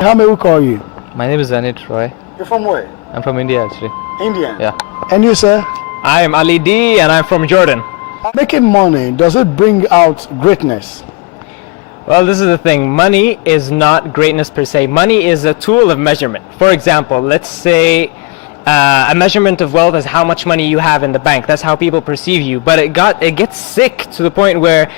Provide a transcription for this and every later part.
How may we call you? My name is Zanit Roy. You're from where? I'm from India actually. India. Yeah. And you, sir? I am Ali D and I'm from Jordan. Making money, does it bring out greatness? Well, this is the thing. Money is not greatness per se. Money is a tool of measurement. For example, let's say a measurement of wealth is how much money you have in the bank. That's how people perceive you. But it gets sick to the point where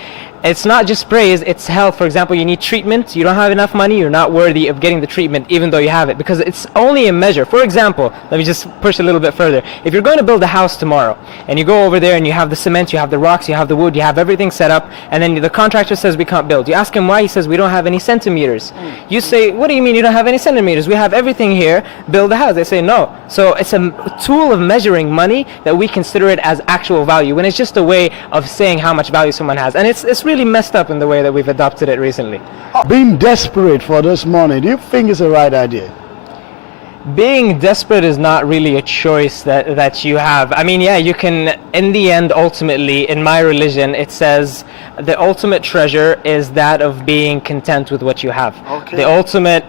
it's not just praise, it's health. For example, you need treatment, you don't have enough money, you're not worthy of getting the treatment even though you have it, because it's only a measure. For example, let me just push a little bit further. If you're going to build a house tomorrow and you go over there and you have the cement, you have the rocks, you have the wood, you have everything set up, and then the contractor says we can't build. You ask him why, he says we don't have any centimeters. You say, what do you mean you don't have any centimeters? We have everything here, build a house. They say no. So it's a tool of measuring money that we consider it as actual value, when it's just a way of saying how much value someone has. And it's really messed up in the way that we've adopted it recently. Being desperate for this money, do you think it's the right idea? Being desperate is not really a choice that you have. I mean, yeah, you can, in the end, ultimately, in my religion, it says the ultimate treasure is that of being content with what you have. Okay. The ultimate,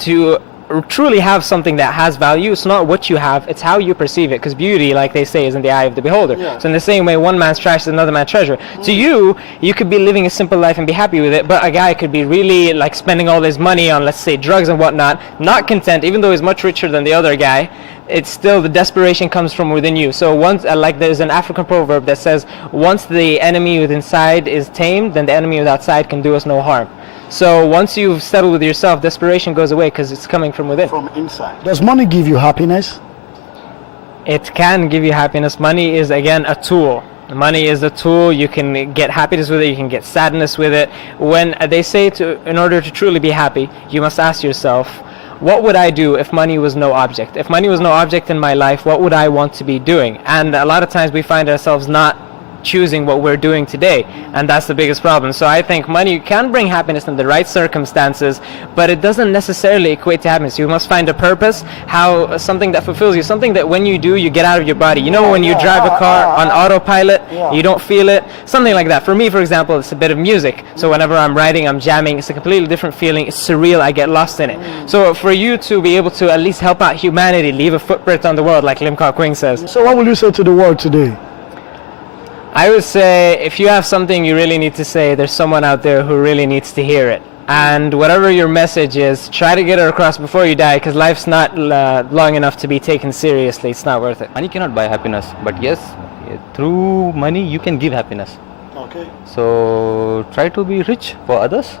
to truly have something that has value, it's not what you have, it's how you perceive it, because beauty, like they say, is in the eye of the beholder. Yeah. So in the same way, one man's trash is another man's treasure. To you could be living a simple life and be happy with it, but a guy could be really like spending all his money on, let's say, drugs and whatnot, not content, even though he's much richer than the other guy. It's still, the desperation comes from within you. So once, like there's an African proverb that says, once the enemy within inside is tamed, then the enemy without outside can do us no harm. So once you've settled with yourself, desperation goes away because it's coming from within. From inside. Does money give you happiness? It can give you happiness. Money is, again, a tool. Money is a tool. You can get happiness with it, you can get sadness with it. When they say in order to truly be happy, you must ask yourself, what would I do if money was no object? If money was no object in my life, what would I want to be doing? And a lot of times we find ourselves not choosing what we're doing today, and that's the biggest problem. So I think money can bring happiness in the right circumstances, but it doesn't necessarily equate to happiness. You must find a purpose, something that fulfills you, something that when you do, you get out of your body. You know, when you drive a car on autopilot, you don't feel it, something like that. For me, for example, it's a bit of music. So whenever I'm writing, I'm jamming, it's a completely different feeling, it's surreal, I get lost in it. So for you to be able to at least help out humanity, leave a footprint on the world, like Lim Kok Kwing says. So what will you say to the world today? I would say if you have something you really need to say, there's someone out there who really needs to hear it. And whatever your message is, try to get it across before you die, because life's not long enough to be taken seriously. It's not worth it. Money cannot buy happiness, but yes, through money you can give happiness. Okay. So try to be rich for others.